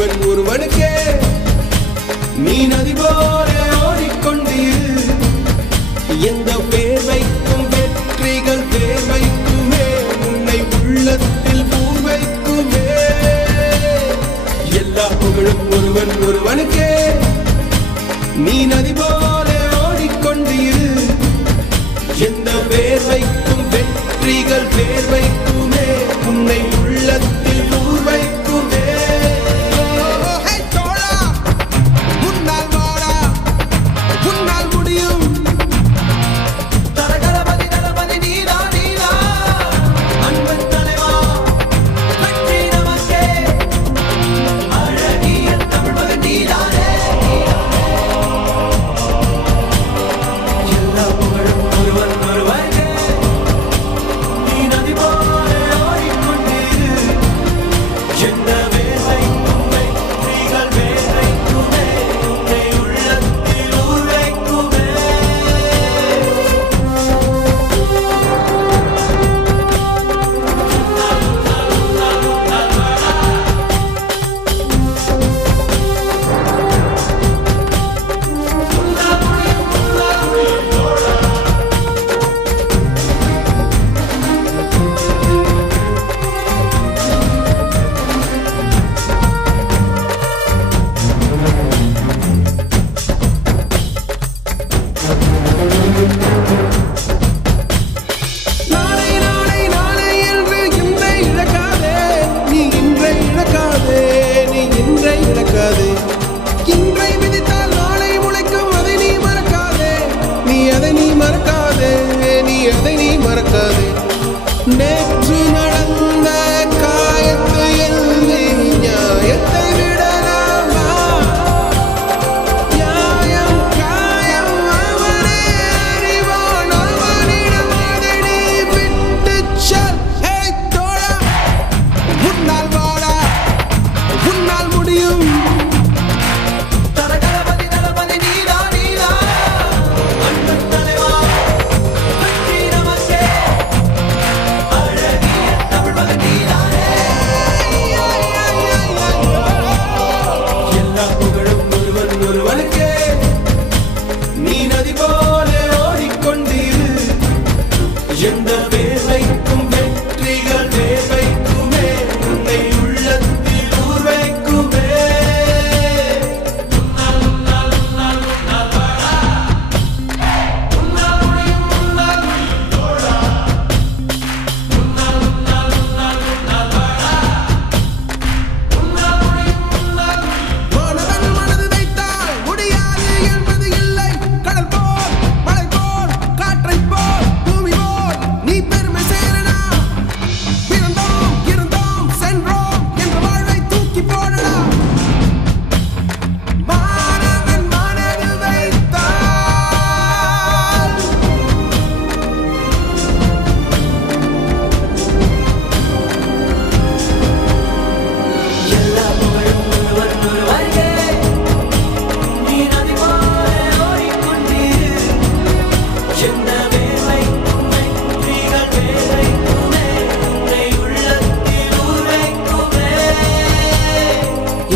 ஒருவன் ஒருவனுக்கே நீ நதி போல ஓடிக்கொண்டீரு எந்த பேர் வைக்கும் வெற்றிகள் பேர் வைக்குமே உன்னை உள்ளத்தில் பூர் வைக்குமே எல்லா புகழும் ஒருவன் ஒருவனுக்கே நீ நதி போல ஓடிக்கொண்டீரு எந்த பேர் வைக்கும் வெற்றிகள் பேர் வைக்குமே உன்னை உள்ளத்தில் பூர் வைக்குமே நேற்று நடந்த காயத்தை எழுதி நியாயத்தை விடலாமா நியாயம் காயம் அவனே அறிவான் அவனிடம் அதை நீ விட்டு செல் தோழா உன்னால் வாடா உன்னால் முடியும் எந்த பேர் வைக்கும் வெற்றிகள் பேர் வைக்குமே உன்னை உள்ளத்தில் ஊர் வைக்குமே மாணவன் மனது வைத்தால் முடியாது என்பது இல்லை கடல் போல் மழை போல் காற்றை போல் நீ பெருமை சேரனா பிறந்தோம் இருந்தோம் சென்றோம் என்ற வாழ்வை தூக்கி போடடா மாணவன் மனது வைத்தால் எல்லா புகழும் ஒருவன் ஒருவனுக்கே நீ நதி போல ஓடிக்கொண்டீரு எந்த பேர் வைக்கும் வெற்றிகள் பேர் வைக்குமே உன்னை உள்ளத்தில் ஊர் வைக்குமே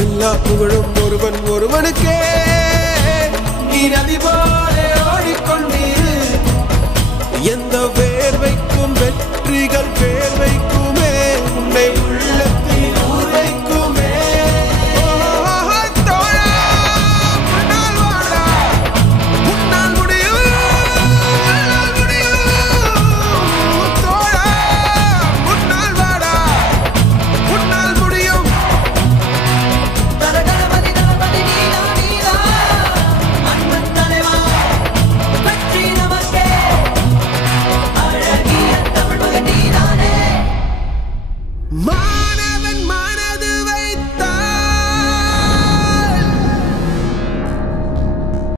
எல்லா புகழும் ஒருவன் ஒருவனுக்கே நீ நதி போல ஓடிக்கொண்டீரு எந்த பேர் வைக்கும் வெற்றிகள்